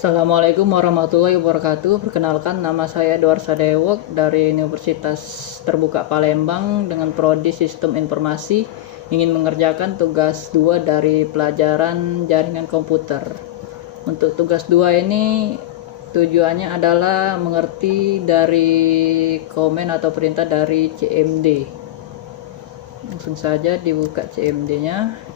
Assalamualaikum warahmatullahi wabarakatuh. Perkenalkan, nama saya Edward Sadewok dari Universitas Terbuka Palembang dengan prodi Sistem Informasi, ingin mengerjakan tugas 2 dari pelajaran jaringan komputer. Untuk tugas 2 ini tujuannya adalah mengerti dari komen atau perintah dari CMD. Langsung saja dibuka CMD-nya.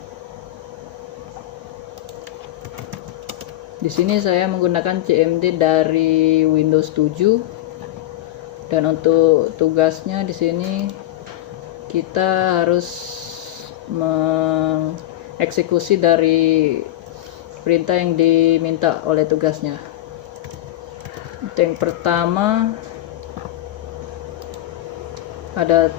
Di sini saya menggunakan CMD dari Windows 7, dan untuk tugasnya di sini kita harus mengeksekusi dari perintah yang diminta oleh tugasnya. Untuk yang pertama ada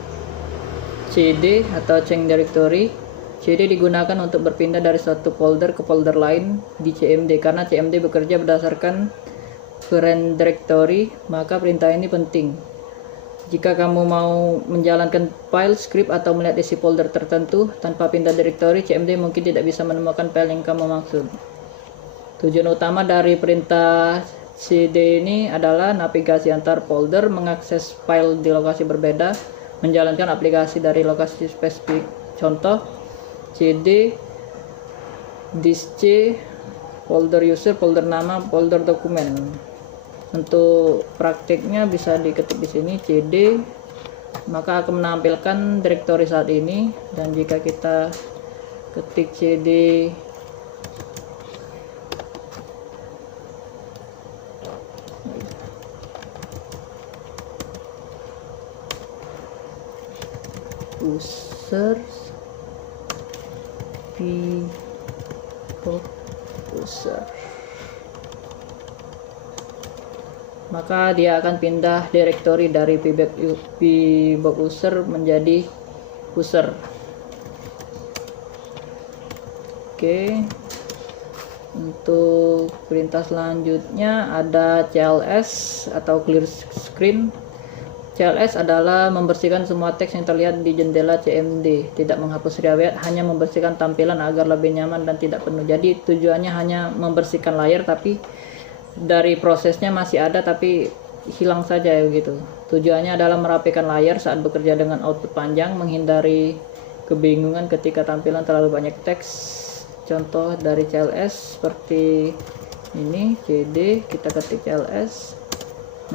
CD atau change directory. CD digunakan untuk berpindah dari satu folder ke folder lain di CMD, karena CMD bekerja berdasarkan current directory, maka perintah ini penting. Jika kamu mau menjalankan file, script, atau melihat isi folder tertentu tanpa pindah directory, CMD mungkin tidak bisa menemukan file yang kamu maksud. Tujuan utama dari perintah CD ini adalah navigasi antar folder, mengakses file di lokasi berbeda, menjalankan aplikasi dari lokasi spesifik. Contoh, CD, disk C, folder user, folder nama, folder dokumen. Untuk praktiknya bisa diketik di sini CD, maka akan menampilkan directory saat ini. Dan jika kita ketik CD user user, maka dia akan pindah directory dari pbox user menjadi user. Oke, untuk perintah selanjutnya ada CLS atau clear screen. CLS adalah membersihkan semua teks yang terlihat di jendela CMD, tidak menghapus riwayat, hanya membersihkan tampilan agar lebih nyaman dan tidak penuh. Jadi tujuannya hanya membersihkan layar, tapi dari prosesnya masih ada tapi hilang saja gitu. Tujuannya adalah merapikan layar saat bekerja dengan output panjang, menghindari kebingungan ketika tampilan terlalu banyak teks. Contoh dari CLS seperti ini, CD, kita ketik CLS,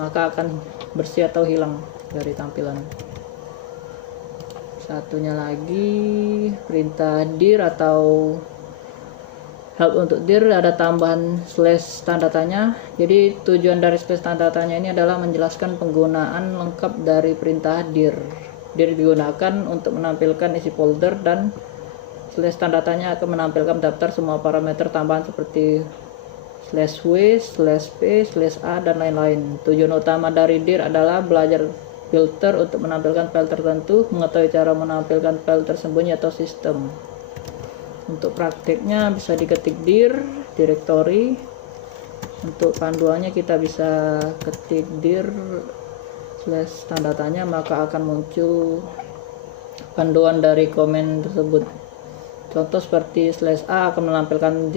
maka akan bersih atau hilang dari tampilan. Satunya lagi perintah dir atau help. Untuk dir ada tambahan slash tanda tanya. Jadi tujuan dari slash tanda tanya ini adalah menjelaskan penggunaan lengkap dari perintah dir. Dir digunakan untuk menampilkan isi folder, dan slash tanda tanya akan menampilkan daftar semua parameter tambahan seperti slash w, slash p, slash a, dan lain-lain. Tujuan utama dari dir adalah belajar filter untuk menampilkan file tertentu, mengetahui cara menampilkan file tersembunyi atau sistem. Untuk praktiknya bisa diketik dir directory. Untuk panduannya kita bisa ketik dir slash tanda tanya, maka akan muncul panduan dari komen tersebut. Contoh seperti slash a akan menampilkan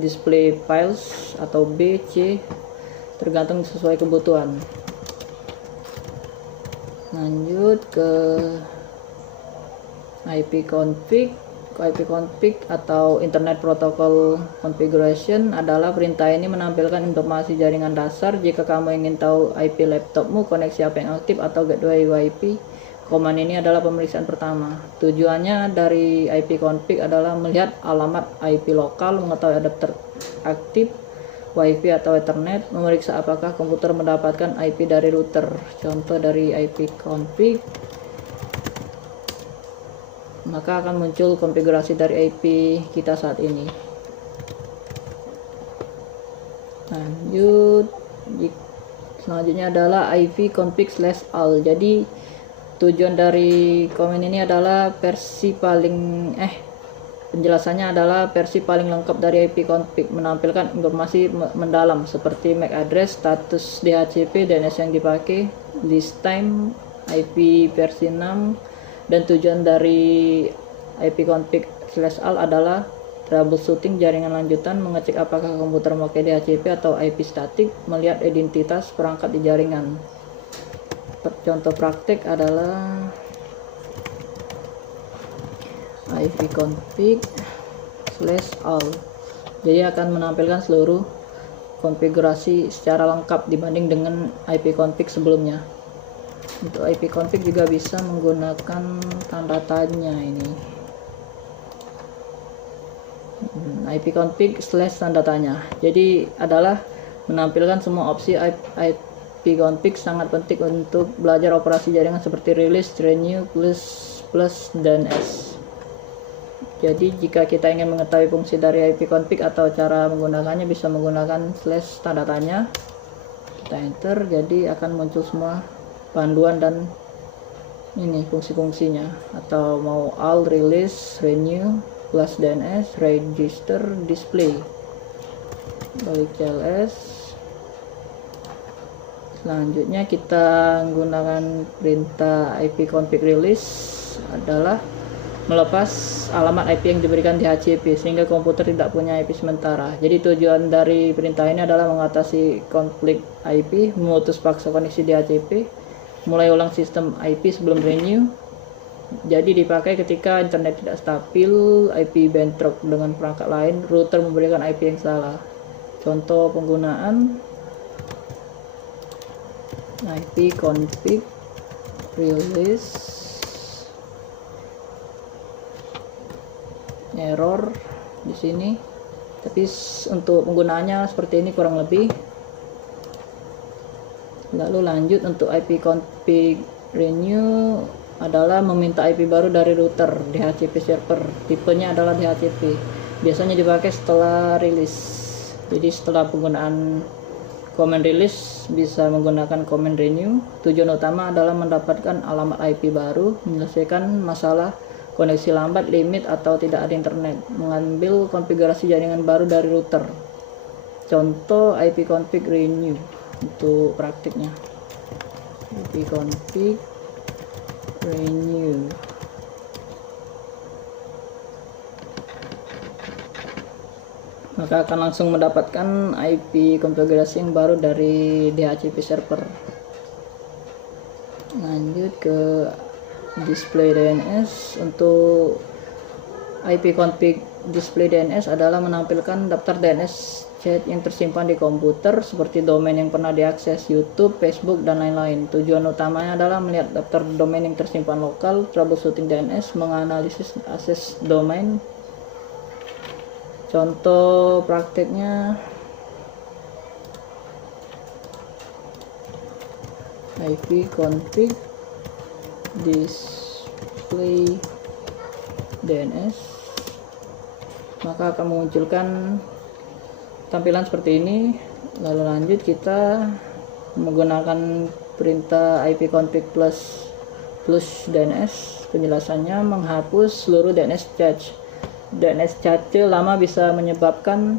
display files, atau B, C, tergantung sesuai kebutuhan. Lanjut ke IP config. IP config atau Internet Protocol Configuration adalah perintah ini menampilkan informasi jaringan dasar. Jika kamu ingin tahu IP laptopmu, koneksi apa yang aktif, atau gateway WiFi, command ini adalah pemeriksaan pertama. Tujuannya dari IP config adalah melihat alamat IP lokal, mengetahui adapter aktif, WiFi atau Ethernet, memeriksa apakah komputer mendapatkan IP dari router. Contoh dari IP config, maka akan muncul konfigurasi dari IP kita saat ini. Lanjut, selanjutnya adalah IP config /all. Jadi tujuan dari komen ini adalah penjelasannya adalah versi paling lengkap dari IP config, menampilkan informasi mendalam seperti MAC address, status DHCP, DNS yang dipakai, list time, IP versi 6, dan tujuan dari IP config /all adalah troubleshooting jaringan lanjutan, mengecek apakah komputer memakai DHCP atau IP statik, melihat identitas perangkat di jaringan. Contoh praktek adalah ipconfig/all. Jadi akan menampilkan seluruh konfigurasi secara lengkap dibanding dengan ipconfig sebelumnya. Untuk ipconfig juga bisa menggunakan tanda tanya ini. ipconfig/tanda tanya. Jadi adalah menampilkan semua opsi ipconfig. Sangat penting untuk belajar operasi jaringan seperti release, renew, plus dan s. Jadi jika kita ingin mengetahui fungsi dari ipconfig atau cara menggunakannya, bisa menggunakan /tanda tanya. Kita enter, jadi akan muncul semua panduan dan ini fungsi-fungsinya. Atau mau all, release, renew, plus DNS, register, display. Balik CLS. Selanjutnya kita menggunakan perintah ipconfig release adalah melepas alamat IP yang diberikan DHCP sehingga komputer tidak punya IP sementara. Jadi tujuan dari perintah ini adalah mengatasi konflik IP, memutus paksa koneksi DHCP, mulai ulang sistem IP sebelum renew. Jadi dipakai ketika internet tidak stabil, IP bentrok dengan perangkat lain, router memberikan IP yang salah. Contoh penggunaan ipconfig release error di sini, tapi untuk penggunaannya seperti ini kurang lebih. Lalu lanjut untuk ipconfig renew adalah meminta IP baru dari router DHCP server, tipenya adalah DHCP, biasanya dipakai setelah rilis. Jadi setelah penggunaan command release bisa menggunakan command renew. Tujuan utama adalah mendapatkan alamat IP baru, menyelesaikan masalah koneksi lambat, limit, atau tidak ada internet, mengambil konfigurasi jaringan baru dari router. Contoh ipconfig renew untuk praktiknya. ipconfig renew. Maka akan langsung mendapatkan IP konfigurasi yang baru dari DHCP server. Lanjut ke display DNS. Untuk ipconfig display DNS adalah menampilkan daftar DNS chat yang tersimpan di komputer seperti domain yang pernah diakses, YouTube, Facebook, dan lain-lain. Tujuan utamanya adalah melihat daftar domain yang tersimpan lokal, troubleshooting DNS, menganalisis akses domain. Contoh prakteknya ipconfig display DNS, maka akan memunculkan tampilan seperti ini. Lalu lanjut kita menggunakan perintah ipconfig plus DNS. Penjelasannya menghapus seluruh DNS cache. DNS cache lama bisa menyebabkan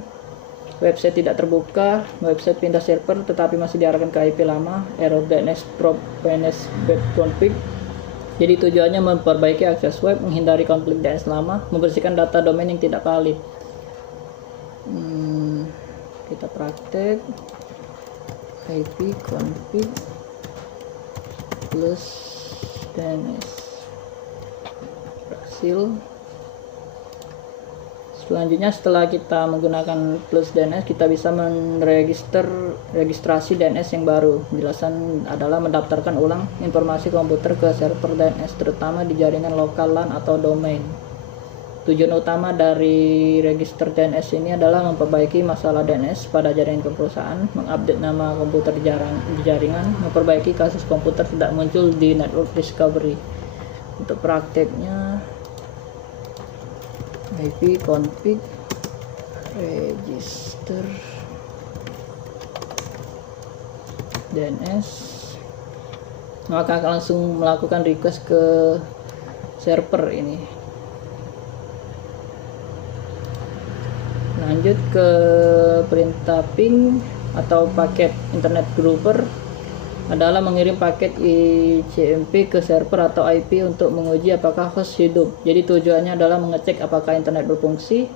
website tidak terbuka, website pindah server tetapi masih diarahkan ke IP lama, error DNS drop DNS bad config. Jadi tujuannya memperbaiki akses web, menghindari konflik DNS lama, membersihkan data domain yang tidak valid. Kita praktek ipconfig plus DNS, berhasil. Selanjutnya setelah kita menggunakan plus DNS, kita bisa registrasi DNS yang baru. Penjelasan adalah mendaftarkan ulang informasi komputer ke server DNS, terutama di jaringan lokal LAN atau domain. Tujuan utama dari register DNS ini adalah memperbaiki masalah DNS pada jaringan perusahaan, mengupdate nama komputer di jaringan, memperbaiki kasus komputer tidak muncul di network discovery. Untuk prakteknya ipconfig register DNS, maka akan langsung melakukan request ke server ini. Lanjut ke perintah ping atau paket internet grouper adalah mengirim paket ICMP ke server atau IP untuk menguji apakah host hidup. Jadi tujuannya adalah mengecek apakah internet berfungsi,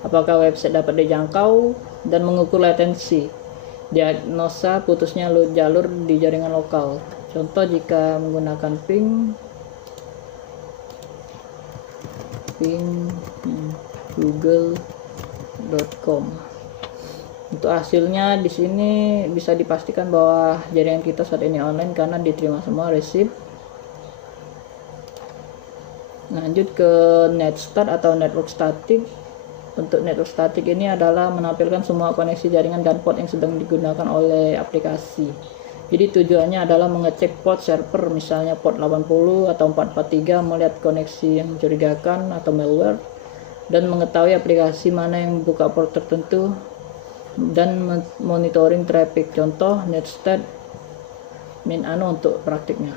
apakah website dapat dijangkau, dan mengukur latensi, diagnosa putusnya jalur di jaringan lokal. Contoh jika menggunakan ping google.com. Untuk hasilnya di sini bisa dipastikan bahwa jaringan kita saat ini online karena diterima semua receipt. Lanjut ke netstart atau network static. Untuk network static ini adalah menampilkan semua koneksi jaringan dan port yang sedang digunakan oleh aplikasi. Jadi tujuannya adalah mengecek port server, misalnya port 80 atau 443, melihat koneksi yang mencurigakan atau malware, dan mengetahui aplikasi mana yang buka port tertentu, dan monitoring traffic. Contoh netstat min untuk praktiknya.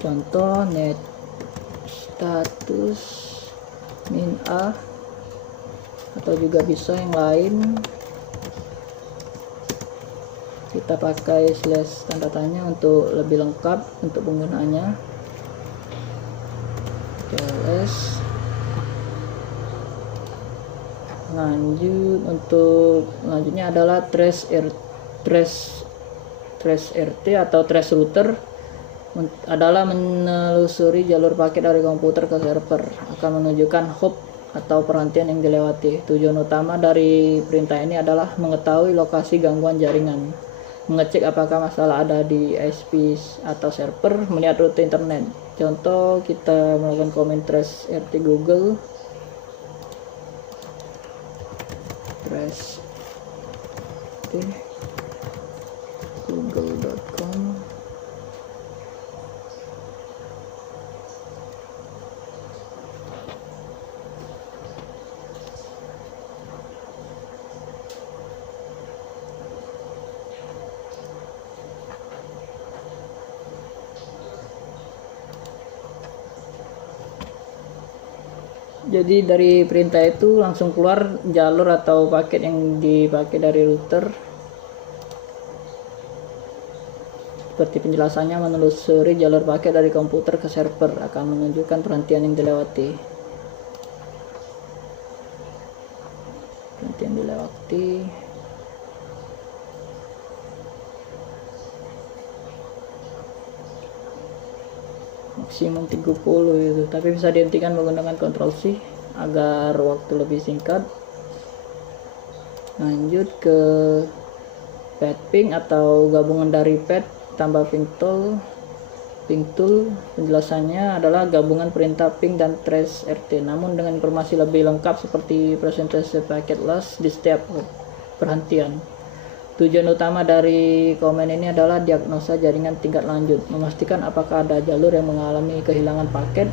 Contoh net status min a, atau juga bisa yang lain. Kita pakai slash tanda tanya untuk lebih lengkap untuk penggunaannya. CLS. Lanjut, untuk selanjutnya adalah trace RT atau trace router, adalah menelusuri jalur paket dari komputer ke server, akan menunjukkan hop atau perhentian yang dilewati. Tujuan utama dari perintah ini adalah mengetahui lokasi gangguan jaringan, mengecek apakah masalah ada di ISP atau server, melihat rute internet. Contoh kita melakukan comment trace RT Google, trace google.com. Jadi dari perintah itu langsung keluar jalur atau paket yang dipakai dari router. Seperti penjelasannya, menelusuri jalur paket dari komputer ke server, akan menunjukkan perhentian yang dilewati. Perhentian dilewati. Maksimum 30 itu, tapi bisa dihentikan menggunakan Ctrl C agar waktu lebih singkat. Lanjut ke pad ping atau gabungan dari pad tambah ping tool. Penjelasannya adalah gabungan perintah ping dan trace RT, namun dengan informasi lebih lengkap seperti persentase paket loss di setiap perhentian. Tujuan utama dari komen ini adalah diagnosa jaringan tingkat lanjut, memastikan apakah ada jalur yang mengalami kehilangan paket,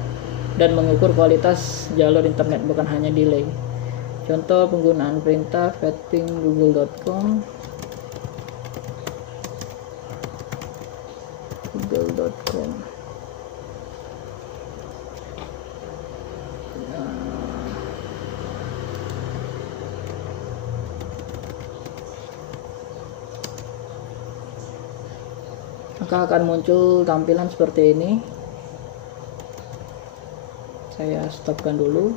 dan mengukur kualitas jalur internet, bukan hanya delay. Contoh penggunaan perintah ping google.com. Maka akan muncul tampilan seperti ini. Saya stopkan dulu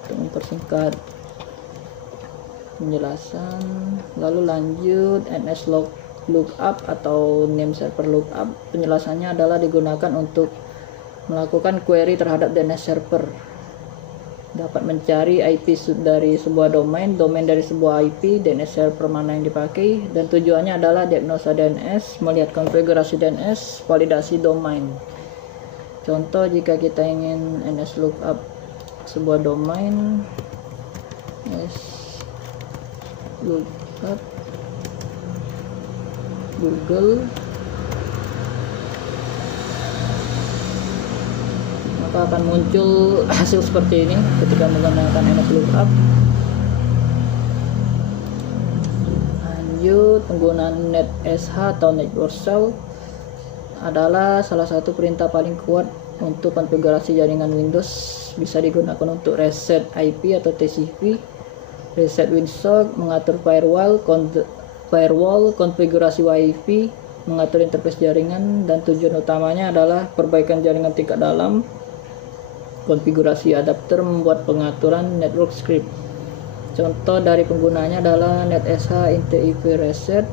untuk mempersingkat penjelasan. Lalu lanjut NS lookup atau name server lookup. Penjelasannya adalah digunakan untuk melakukan query terhadap DNS server, dapat mencari IP dari sebuah domain dari sebuah IP, DNS server mana yang dipakai, dan tujuannya adalah diagnosa DNS, melihat konfigurasi DNS, validasi domain. Contoh jika kita ingin NS lookup sebuah domain, NS lookup Google, maka akan muncul hasil seperti ini ketika menggunakan NS lookup. Lanjut, penggunaan netsh atau network shell adalah salah satu perintah paling kuat untuk konfigurasi jaringan Windows. Bisa digunakan untuk reset IP atau TCP, reset WinSock, mengatur firewall, konfigurasi WiFi, mengatur interface jaringan, dan tujuan utamanya adalah perbaikan jaringan tingkat dalam. konfigurasi adapter membuat pengaturan network script. Contoh dari penggunanya adalah netsh int-ip reset,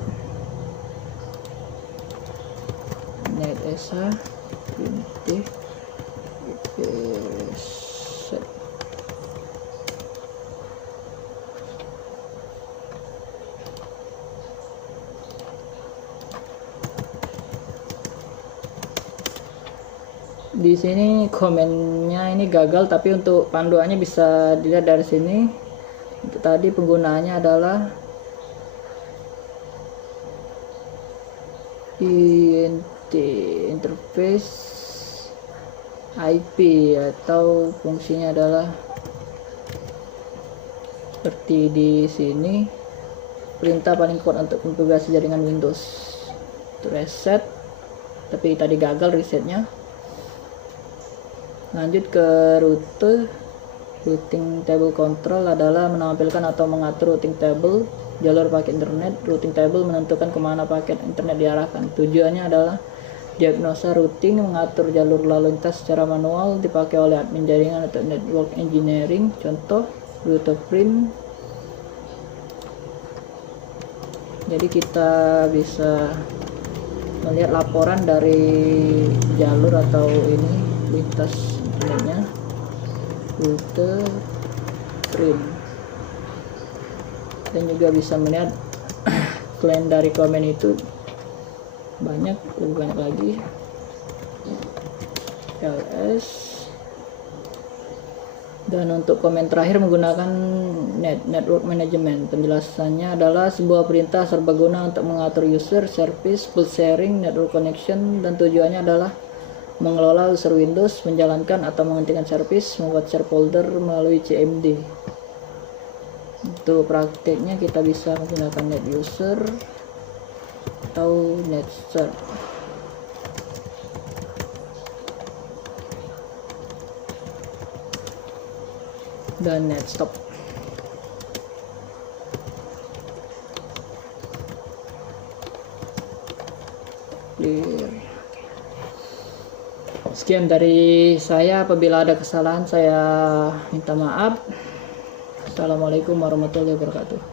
netsh int-ip reset. Di sini komennya ini gagal, tapi untuk panduannya bisa dilihat dari sini. Untuk tadi penggunaannya adalah int interface IP, atau fungsinya adalah seperti di sini, perintah paling kuat untuk konfigurasi jaringan Windows. Untuk reset, tapi tadi gagal resetnya. Lanjut ke routing table control adalah menampilkan atau mengatur routing table jalur paket internet. Routing table menentukan kemana paket internet diarahkan. Tujuannya adalah diagnosa routing, mengatur jalur lalu lintas secara manual, dipakai oleh admin jaringan atau network engineering. Contoh blueprint. Jadi kita bisa melihat laporan dari jalur atau ini lintas internetnya, rute print, dan juga bisa melihat klaim dari komen itu lebih banyak lagi. ls. Dan untuk komen terakhir menggunakan network management. Penjelasannya adalah sebuah perintah serbaguna untuk mengatur user, service, pool sharing, network connection, dan tujuannya adalah mengelola user Windows, menjalankan atau menghentikan service, membuat share folder melalui CMD. Untuk prakteknya kita bisa menggunakan net user atau net start. Dan net stop. Clear. Sekian dari saya. Apabila ada kesalahan saya minta maaf. Assalamualaikum warahmatullahi wabarakatuh.